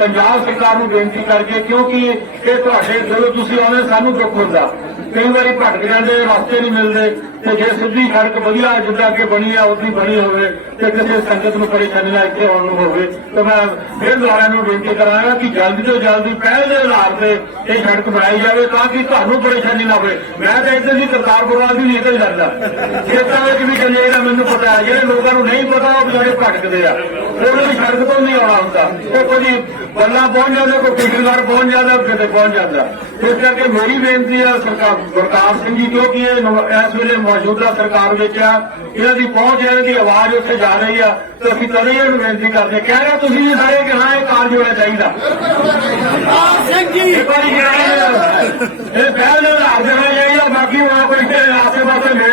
ਪੰਜਾਬ ਸਰਕਾਰ ਨੂੰ ਬੇਨਤੀ ਕਰਕੇ, ਕਿਉਂਕਿ ਇਹ ਤੁਹਾਡੇ ਜਦੋਂ ਤੁਸੀਂ ਆਉਂਦੇ, ਸਾਨੂੰ ਦੁੱਖ ਹੁੰਦਾ। ਕਈ ਵਾਰੀ ਭਟਕ ਜਾਂਦੇ, ਰਸਤੇ ਨਹੀਂ ਮਿਲਦੇ, ਤੇ ਜੇ ਸਿੱਧੀ ਸੜਕ ਵਧੀਆ ਜਿੱਦਾਂ ਕਿ ਬਣੀ ਆ, ਉਦੀ ਬਣੀ ਹੋਵੇ, ਤੇ ਕਿਸੇ ਸੰਗਤ ਨੂੰ ਪਰੇਸ਼ਾਨੀ ਨਾ ਇੱਥੇ ਆਉਣ ਨੂੰ ਹੋਵੇ, ਤਾਂ ਮੈਂ ਫਿਰ ਦੁਆਰਾ ਨੂੰ ਬੇਨਤੀ ਕਰਾਂਗਾ ਕਿ ਜਲਦੀ ਤੋਂ ਜਲਦੀ ਪਹਿਲ ਦੇ ਆਧਾਰ ਤੇ ਇਹ ਸੜਕ ਬਣਾਈ ਜਾਵੇ, ਤਾਂ ਕਿ ਤੁਹਾਨੂੰ ਪਰੇਸ਼ਾਨੀ ਨਾ ਹੋਵੇ। ਮੈਂ ਤਾਂ ਇੱਥੇ ਦੀ ਕਰਤਾਰਪੁਰ ਵੱਲ ਵੀ ਨਿਕਲ ਜਾਂਦਾ। ਖੇਤਾਂ ਵਿੱਚ ਵੀ ਚੱਲੇ ਮੈਨੂੰ ਹੈ ਜਿਹੜੇ ਲੋਕਾਂ ਨੂੰ ਨਹੀਂ ਪਤਾ ਉਹ ਵਿਚਾਰੇ ਭਟਕਦੇ ਆ। ਉਹਨਾਂ ਦੀ ਸੜਕ ਤੋਂ ਨਹੀਂ ਆਉਣਾ ਹੁੰਦਾ। ਉਹ ਕਦੀ ਬੱਲਾ ਪਹੁੰਚ ਜਾਂਦਾ ਕੋਈ ਕਿਸ਼ਨਗੜ ਪਹੁੰਚ ਜਾਂਦਾ ਕਿਤੇ ਪਹੁੰਚ ਜਾਂਦਾ। ਇਸ ਕਰਕੇ ਮੇਰੀ ਬੇਨਤੀ ਹੈ ਸਰਕਾਰ ਗੁਰਦਾਸ ਸਿੰਘ ਜੀ ਕਿਉਂਕਿ ਇਹ ਇਸ ਵੇਲੇ ਮੌਜੂਦਾ ਸਰਕਾਰ ਵਿੱਚ ਆ ਇਹਨਾਂ ਦੀ ਪਹੁੰਚ ਹੈ, ਇਹਨਾਂ ਦੀ ਆਵਾਜ਼ ਉੱਥੇ ਜਾ ਰਹੀ ਆ ਤੇ ਅਸੀਂ ਤਦੇ ਇਹਨਾਂ ਨੂੰ ਬੇਨਤੀ ਕਰਦੇ। ਕਹਿ ਰਹੇ ਤੁਸੀਂ ਵੀ ਸਾਰੇ ਕਿ ਹਾਂ ਇਹ ਕਾਰਜ ਹੋਣਾ ਚਾਹੀਦਾ। ਵਾਰੀ ਜਿਹੜਾ ਇਹ ਪਹਿਲ ਦੇ ਆਧਾਰ ਦੇਣਾ ਚਾਹੀਦਾ ਬਾਕੀ ਉਹ ਕੋਈ ਤੇ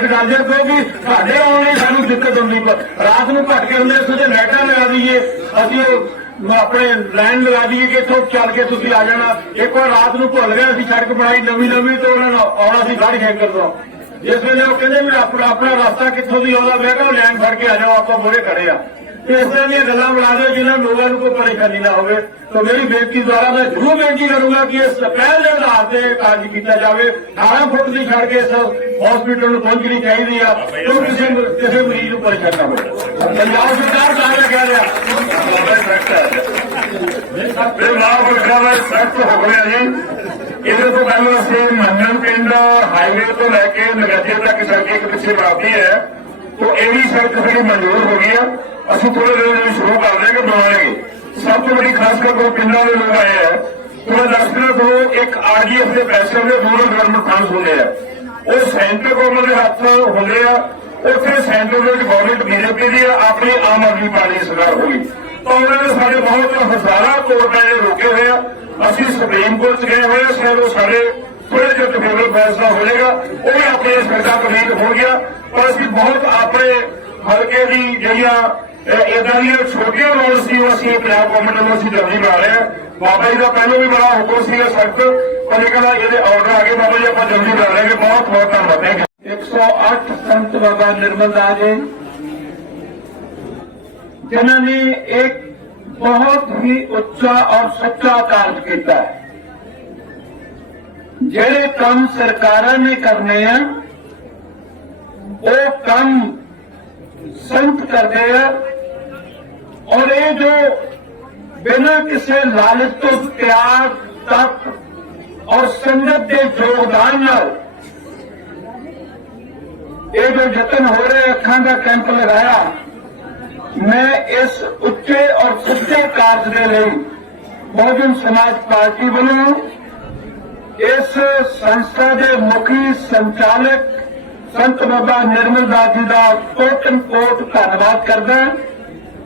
ਆਸੇ ਪਾਸੇ ਕਰ ਦੇ ਕਿਉਂਕਿ ਸਾਡੇ ਆਉਣ ਲਈ ਸਾਨੂੰ ਦਿੱਕਤ ਹੁੰਦੀ ਰਾਤ ਨੂੰ ਭਟਕੇ ਹੁੰਦੇ ਇਸ ਲਾਈਟਾਂ ਲਗਾ ਦਈਏ। ਅਸੀਂ ਉਹ ਆਪਣੇ ਲਾਈਨ ਲਗਾ ਦਈਏ ਕਿ ਇੱਥੋਂ ਚੱਲ ਕੇ ਤੁਸੀਂ ਆ ਜਾਣਾ। ਇੱਕ ਵਾਰ ਰਾਤ ਨੂੰ ਭੁੱਲ ਗਏ, ਅਸੀਂ ਸੜਕ ਬਣਾਈ ਨਵੀਂ ਨਵੀਂ ਤੇ ਉਹਨਾਂ ਨੂੰ ਆਉਣਾ ਸੀ ਗਾੜੀ ਹੈਂਕਰ ਤੋਂ। ਜਿਸ ਵੇਲੇ ਉਹ ਕਹਿੰਦੇ ਵੀ ਆਪਣਾ ਰਸਤਾ ਕਿੱਥੋਂ ਦੀ ਆਉਂਦਾ, ਮੈਂ ਕਿਹਾ ਲਾਈਨ ਫੜ ਕੇ ਆ ਜਾਓ, ਆਪਾਂ ਮੋਰੇ ਖੜੇ ਆ। ਇਸ ਤਰ੍ਹਾਂ ਦੀਆਂ ਗੱਲਾਂ ਬਣਾ ਦਿਓ ਜਿਹਨਾਂ ਲੋਕਾਂ ਨੂੰ ਕੋਈ ਪਰੇਸ਼ਾਨੀ ਨਾ ਹੋਵੇ। ਤਾਂ ਮੇਰੀ ਬੇਨਤੀ ਦੁਆਰਾ ਮੈਂ ਜ਼ਰੂਰ ਬੇਨਤੀ ਕਰੂੰਗਾ ਕਿ ਇਸ ਪਹਿਲ ਦੇ ਆਧਾਰ ਤੇ ਕਾਰਜ ਕੀਤਾ ਜਾਵੇ। 18 ਫੁੱਟ ਦੀ ਸੜਕ ਇਸ ਹਸਪੀਟਲ ਨੂੰ ਪਹੁੰਚਣੀ ਚਾਹੀਦੀ ਆ। ਕਿਉਂ ਕਿਸੇ ਕਿਸੇ ਮਰੀਜ਼ ਨੂੰ ਪਰੇਸ਼ਾਨੀ ਨਾ ਹੋਵੇ। ਪੰਜਾਬ ਸਰਕਾਰ ਸਾਰੇ ਕਹਿ ਰਿਹਾ। ਇਹ ਲਾਭ ਵਰਗਾ ਸਖਤ ਹੋ ਗਿਆ ਜੀ। ਇਹਦੇ ਤੋਂ ਪਹਿਲਾਂ ਅਸੀਂ ਮੰਨਣ ਪਿੰਡ ਹਾਈਵੇ ਤੋਂ ਲੈ ਕੇ ਨਗਾਜੇ ਤੱਕ ਸੜਕ ਇੱਕ ਪਿੱਛੇ ਬਣਾਤੀ ਹੈ। ਤੋਂ ਇਹ ਵੀ ਸੜਕ ਸਾਡੀ ਮਨਜ਼ੂਰ ਹੋ ਗਈ ਆ। ਅਸੀਂ ਥੋੜੇ ਦਿਨ ਵਿੱਚ ਸ਼ੁਰੂ ਕਰ ਦੇਗੇ ਬਣਾਉਣਗੇ ਸਭ ਤੋਂ ਵੱਡੀ ਖਾਸ ਕਰਕੇ ਪਿੰਡਾਂ ਦੇ ਲੋਕ ਆਏ ਆ। ਤੋਂ ਦਸਤਨਾ ਤੋਂ ਇੱਕ ਆਰਡੀਐਫ ਦੇ ਪੈਸੇ ਦੇ ਰੂਰਲ ਗਵਰਨਮੈਂਟ ਫੰਡਸ ਹੁੰਦੇ ਆ। ਉਹ ਸੈਂਟਰ ਗਵਰਨਮੈਂਟ ਦੇ ਹੱਥ ਹੁੰਦੇ ਆ। ਉੱਥੇ ਸੈਂਟਰ ਦੇ ਵਿੱਚ ਗਵਰਨਮੈਂਟ ਬੀਜੇਪੀ ਦੀ ਆ, ਆਪਣੀ ਆਮ ਆਦਮੀ ਪਾਰਟੀ ਦੀ ਸਰਕਾਰ ਗਈ। ਤਾਂ ਉਹਨਾਂ ਨੇ ਸਾਡੇ ਬਹੁਤ ਹਜ਼ਾਰਾਂ ਕੋਰਟਾਂ ਦੇ ਰੋਕੇ ਹੋਏ ਆ। ਅਸੀਂ ਸੁਪਰੀਮ ਕੋਰਟ 'ਚ ਗਏ ਹੋਏ ਆ, ਸ਼ਾਇਦ ਉਹ ਸਾਡੇ ਥੋੜੇ ਜਿਹੇ ਫੇਵਰਲ ਫੈਸਲਾ ਹੋ ਜਾਏਗਾ। ਉਹ ਵੀ ਆਪਣੇ ਸਰਕਾਰ ਕਮੀਟ ਹੋ ਗਿਆ। ਪਰ ਅਸੀਂ ਬਹੁਤ ਆਪਣੇ ਹਲਕੇ ਦੀ ਜਿਹੜੀਆਂ ਇਦਾਂ ਦੀਆਂ ਛੋਟੀਆਂ ਰੋਡ ਸੀ ਉਹ ਅਸੀਂ ਪੰਜਾਬ ਗਵਰਨਮੈਂਟ ਨੂੰ ਅਸੀਂ ਜਲਦੀ ਬਣਾ ਰਹੇ ਹਾਂ। ਬਾਬਾ ਜੀ ਦਾ ਪਹਿਲਾਂ ਵੀ ਬੜਾ ਹੁਕਮ ਸੀਗਾ ਸਖਤ, ਪਰ ਇਹ ਕਹਿੰਦਾ ਇਹਦੇ ਆਰਡਰ ਆ ਗਏ, ਬਾਬਾ ਜੀ ਆਪਾਂ ਜਲਦੀ ਬਣਾ ਲਾਂਗੇ ਬਹੁਤ ਬਹੁਤ ਧੰਨਵਾਦ ਹੈ 108 ਸੰਤ ਬਾਬਾ ਨਿਰਮਲ ਦਾਸ ਜੀ, ਜਿਨ੍ਹਾਂ ਨੇ ਇੱਕ ਬਹੁਤ ਹੀ ਉੱਚਾ ਔਰ ਸੱਚਾ ਕਾਰਜ ਕੀਤਾ ਹੈ। ਜਿਹੜੇ ਕੰਮ ਸਰਕਾਰਾਂ ਨੇ ਕਰਨੇ ਆ ਉਹ ਕੰਮ ਸੰਤ ਕਰਦੇ ਆ ਔਰ ਇਹ ਜੋ ਬਿਨਾਂ ਕਿਸੇ ਲਾਲਚ ਤੋਂ ਤਿਆਗ ਤੱਕ ਔਰ ਸੰਗਤ ਦੇ ਯੋਗਦਾਨ ਨਾਲ ਇਹ ਜੋ ਯਤਨ ਹੋ ਰਹੇ ਅੱਖਾਂ ਦਾ ਕੈਂਪ ਲਗਾਇਆ, ਮੈਂ ਇਸ ਉੱਚੇ ਔਰ ਸੁੱਚੇ ਕਾਰਜ ਦੇ ਲਈ ਬਹੁਜਨ ਸਮਾਜ ਪਾਰਟੀ ਵੱਲੋਂ ਇਸ ਸੰਸਥਾ ਦੇ ਮੁਖੀ ਸੰਚਾਲਕ ਸੰਤ ਬਾਬਾ ਨਿਰਮਲ ਦਾਸ ਜੀ ਦਾ ਕੋਟਨ ਕੋਟ ਧੰਨਵਾਦ ਕਰਦਾ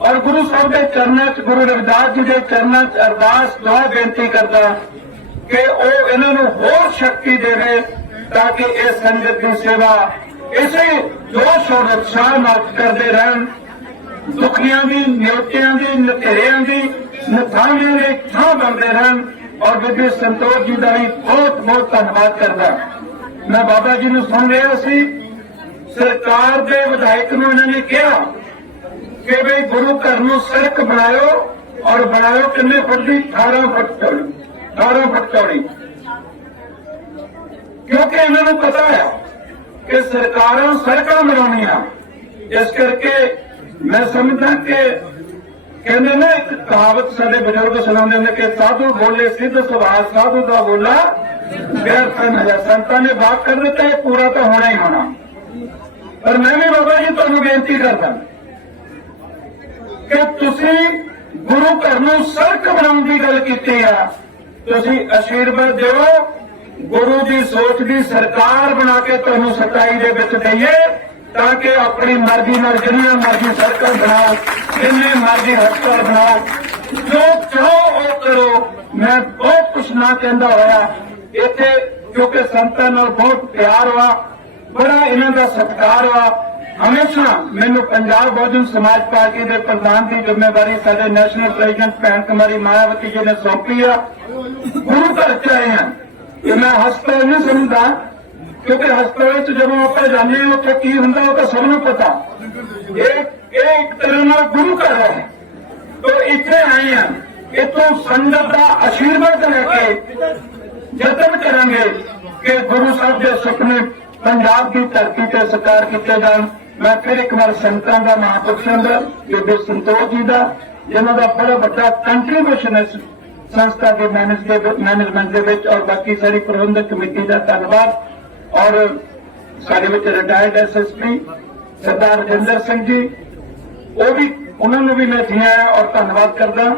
ਔਰ ਗੁਰੂ ਸਾਹਿਬ ਦੇ ਚਰਨਾਂ 'ਚ, ਗੁਰੂ ਰਵਿਦਾਸ ਜੀ ਦੇ ਚਰਨਾਂ 'ਚ ਅਰਦਾਸ ਦਾ ਬੇਨਤੀ ਕਰਦਾ ਕਿ ਉਹ ਇਹਨਾਂ ਨੂੰ ਹੋਰ ਸ਼ਕਤੀ ਦੇਵੇ ਤਾਂ ਕਿ ਇਹ ਸੰਗਤ ਦੀ ਸੇਵਾ ਇਸੇ ਜੋਸ਼ ਔਰ ਉਤਸ਼ਾਹ ਨਾਲ ਕਰਦੇ ਰਹਿਣ। ਦੁਖੀਆਂ ਦੀ, ਨਿਉਤਿਆਂ ਦੀ, ਨਤੇਰਿਆਂ ਦੀ ਨਥਾਂਿਆਂ ਦੇ ਥਾਂ ਬਣਦੇ ਰਹਿਣ। ਔਰ ਬੀਬੀ ਸੰਤੋਖ ਜੀ ਦਾ ਵੀ ਬਹੁਤ ਬਹੁਤ ਧੰਨਵਾਦ ਕਰਦਾ ਮੈਂ ਬਾਬਾ ਜੀ ਨੂੰ ਸੁਣ ਰਿਹਾ ਸੀ। ਸਰਕਾਰ ਦੇ ਵਿਧਾਇਕ ਨੂੰ ਇਹਨਾਂ ਨੇ ਕਿਹਾ ਕਿ ਵੀ ਗੁਰੂ ਘਰ ਨੂੰ ਸੜਕ ਬਣਾਇਓ ਔਰ ਬਣਾਇਓ ਕਿੰਨੇ ਫੁੱਟ? ਦੀ 18 ਫੁੱਟ ਚੌੜੀ 18 ਫੁੱਟ ਚੌੜੀ। ਕਿਉਂਕਿ ਇਹਨਾਂ ਨੂੰ ਪਤਾ ਹੈ ਕਿ ਸਰਕਾਰਾਂ ਸੜਕਾਂ ਬਣਾਉਣੀਆਂ। ਇਸ ਕਰਕੇ ਮੈਂ ਸਮਝਦਾ ਕਿ ਕਹਿੰਦੇ ਨਾ ਇੱਕ ਕਹਾਵਤ ਸਾਡੇ ਬਜ਼ੁਰਗ ਸੁਣਾਉਂਦੇ ਹੁੰਦੇ ਕਿ ਸਾਧੂ ਬੋਲੇ ਸਿੱਧ ਸੁਭਾਅ, ਸਾਧੂ ਦਾ ਬੋਲਾ ਵਿਅਰਥ ਨਾ ਸੰਤਾਂ ਨੇ ਬਾਤ ਕਰ ਦਿੱਤਾ, ਇਹ ਪੂਰਾ ਤਾਂ ਹੋਣਾ ਹੀ ਹੋਣਾ। ਪਰ ਮੈਂ ਵੀ ਬਾਬਾ ਜੀ ਤੁਹਾਨੂੰ ਬੇਨਤੀ ਕਰਦਾ ਕਿ ਤੁਸੀਂ ਗੁਰੂ ਘਰ ਨੂੰ ਸੜਕ ਬਣਾਉਣ ਦੀ ਗੱਲ ਕੀਤੀ ਆ, ਤੁਸੀਂ ਅਸ਼ੀਰਵਾਦ ਦਿਓ। ਗੁਰੂ ਦੀ ਸੋਚ ਦੀ ਸਰਕਾਰ ਬਣਾ ਕੇ ਤੁਹਾਨੂੰ ਸਤਾਈ ਦੇ ਵਿੱਚ ਦਈਏ। ਤਾਂ ਕਿ ਆਪਣੀ ਮਰਜ਼ੀ ਨਾਲ ਜਿੰਨੀਆਂ ਮਰਜ਼ੀ ਸੜਕਾਂ ਬਣਾਓ ਜਿੰਨੇ ਮਰਜ਼ੀ ਹਸਪਤਾਲ ਬਣਾਓ ਜੋ ਚਾਹੋ ਉਹ ਕਰੋ। ਮੈਂ ਬਹੁਤ ਕੁਝ ਨਾ ਕਹਿੰਦਾ ਹੋਇਆ। ਇੱਥੇ ਕਿਉਂਕਿ ਸੰਤਾਂ ਨਾਲ ਬਹੁਤ ਪਿਆਰ ਵਾ, ਬੜਾ ਇਹਨਾਂ ਦਾ ਸਤਿਕਾਰ ਵਾ। ਹਮੇਸ਼ਾ ਮੈਨੂੰ ਪੰਜਾਬ ਬਹੁਜਨ ਸਮਾਜ ਪਾਰਟੀ ਦੇ ਪ੍ਰਧਾਨ ਦੀ ਜ਼ਿੰਮੇਵਾਰੀ ਸਾਡੇ ਨੈਸ਼ਨਲ ਪ੍ਰੈਜ਼ੀਡੈਂਟ ਭੈਣ ਕੁਮਾਰੀ ਮਾਇਆਵਤੀ ਜੀ ਨੇ ਸੌਂਪੀ ਆ। ਗੁਰੂ ਘਰ ਚ ਆਏ ਆ। ਇਹ ਮੈਂ ਹਸਪਤਾਲ ਨਹੀਂ ਸਮਝਦਾ। ਕਿਉਂਕਿ ਹਸਪਤਾਲ ਚ ਜਦੋਂ ਆਪਾਂ ਜਾਂਦੇ ਹਾਂ, ਉੱਥੇ ਕੀ ਹੁੰਦਾ ਉਹ ਤਾਂ ਸਭ ਨੂੰ ਪਤਾ। ਇਹ ਇਹ ਇੱਕ ਤਰ੍ਹਾਂ ਨਾਲ ਗੁਰੂ ਘਰ ਹੈ। ਤੋ ਇੱਥੇ ਆਏ ਆ ਇਤੋਂ ਸੰਗਤ ਦਾ ਆਸ਼ੀਰਵਾਦ ਲੈ ਕੇ ਯਤਨ ਕਰਾਂਗੇ ਕਿ ਗੁਰੂ ਸਾਹਿਬ ਦੇ ਸੁਪਨੇ ਪੰਜਾਬ ਦੀ ਧਰਤੀ ਤੇ ਸਾਕਾਰ ਕੀਤੇ ਜਾਣ। ਮੈਂ ਫਿਰ ਇੱਕ ਵਾਰ ਸੰਤਾਂ ਦਾ ਮਹਾਂਪੁਰਸ਼ਾਂ ਦਾ, ਬੇਬੇ ਸੰਤੋਖ ਜੀ ਦਾ, ਜਿਨ੍ਹਾਂ ਦਾ ਬੜਾ ਵੱਡਾ ਕੰਟਰੀਬਿਊਸ਼ਨ ਹੈ ਸੰਸਥਾ ਦੇ ਦੇ ਮੈਨੇਜਮੈਂਟ ਦੇ ਵਿੱਚ ਔਰ ਬਾਕੀ ਸਾਰੀ ਪ੍ਰਬੰਧਕ ਕਮੇਟੀ ਦਾ ਧੰਨਵਾਦ। ਔਰ ਸਾਡੇ ਵਿੱਚ ਰਿਟਾਇਰਡ ਐਸਐਸਪੀ ਸਰਦਾਰ ਰਜਿੰਦਰ ਸਿੰਘ ਜੀ, ਉਹ ਵੀ ਉਹਨਾਂ ਨੂੰ ਵੀ ਮੈਂ ਜੀ ਆਇਆਂ ਔਰ ਧੰਨਵਾਦ ਕਰਦਾ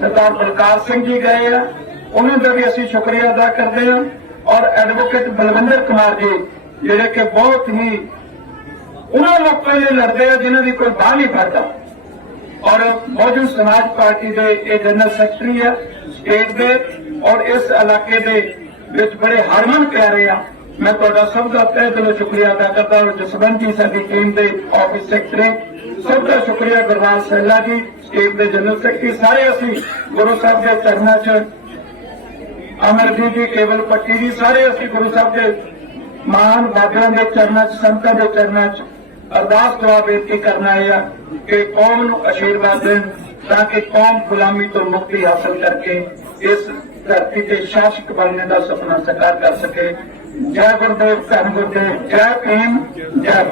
ਸਰਦਾਰ ਬਲਕਾਰ ਸਿੰਘ ਜੀ ਗਏ ਆ, ਉਹਨਾਂ ਦਾ ਵੀ ਅਸੀਂ ਸ਼ੁਕਰੀਆ ਅਦਾ ਕਰਦੇ ਹਾਂ। ਔਰ ਐਡਵੋਕੇਟ ਬਲਵਿੰਦਰ ਕੁਮਾਰ ਜੀ, ਜਿਹੜੇ ਕਿ ਬਹੁਤ ਹੀ ਉਹਨਾਂ ਲੋਕਾਂ ਲਈ ਲੜਦੇ ਆ, ਜਿਨ੍ਹਾਂ ਦੀ ਕੋਈ ਬਾਹ ਨਹੀਂ ਫੜਦਾ। ਔਰ ਬਹੁਜਨ ਸਮਾਜ ਪਾਰਟੀ ਦੇ ਇਹ ਜਨਰਲ ਸੈਕਟਰੀ ਆ ਸਟੇਟ ਦੇ, ਔਰ ਇਸ ਇਲਾਕੇ ਦੇ ਵਿੱਚ ਬੜੇ ਹਰਮਨ ਪਿਆਰੇ ਆ। ਮੈਂ ਤੁਹਾਡਾ ਸਭ ਦਾ ਤਹਿ ਦਿਲੋਂ ਸ਼ੁਕਰੀਆ ਅਦਾ ਕਰਦਾ ਹਾਂ ਜਸਵੰਤ ਜੀ ਸਾਡੀ ਟੀਮ ਦੇ ਆਫਿਸ ਸੈਕਟਰੀ ਸਭ ਦਾ ਸ਼ੁਕਰੀਆ ਗੁਰਵਾਨ ਸੈਲਾ ਜੀ ਸਟੇਟ ਦੇ ਜਨਰਲ ਸੈਕਟਰੀ ਸਾਰੇ ਅਸੀਂ ਗੁਰੂ ਸਾਹਿਬ ਦੇ ਚਰਨਾਂ 'ਚ ਅਮਰਜੀਤ ਜੀ ਕੇਵਲ ਪੱਟੀ ਜੀ, ਸਾਰੇ ਅਸੀਂ ਗੁਰੂ ਸਾਹਿਬ ਦੇ ਮਹਾਨ ਬਾਬਿਆਂ ਦੇ ਚਰਨਾਂ 'ਚ, ਸੰਤਾਂ ਦੇ ਚਰਨਾਂ 'ਚ ਅਰਦਾਸ ਦੁਆ ਬੇਨਤੀ ਕਰਨਾ ਆਏ ਆ ਕਿ ਕੌਮ ਨੂੰ ਆਸ਼ੀਰਵਾਦ ਦੇਣ ਤਾਂ ਕਿ ਕੌਮ ਗੁਲਾਮੀ ਤੋਂ ਮੁਕਤੀ ਹਾਸਲ ਕਰਕੇ ਇਸ ਧਰਤੀ ਤੇ ਸ਼ਾਸਕ ਬਣਨ ਦਾ ਸੁਪਨਾ ਸਾਕਾਰ ਕਰ ਸਕੇ। ਜੈ ਗੁਰਦੇਵ ਗੁਰਦੇਵ ਜੈ ਭੀਮ ਜੈ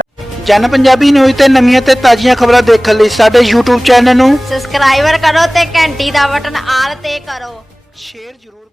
ਜਨ ਪੰਜਾਬੀ ਨਿਊਜ਼ ਤੇ ਨਵੀਆਂ ਤੇ ਤਾਜ਼ੀਆਂ ਖਬਰਾਂ ਦੇਖਣ ਲਈ ਸਾਡੇ YouTube ਚੈਨਲ ਨੂੰ ਸਬਸਕ੍ਰਾਈਬਰ ਕਰੋ ਤੇ ਘੰਟੀ ਦਾ ਬਟਨ ਆਲ ਤੇ ਕਰੋ। ਸ਼ੇਅਰ ਜ਼ਰੂਰ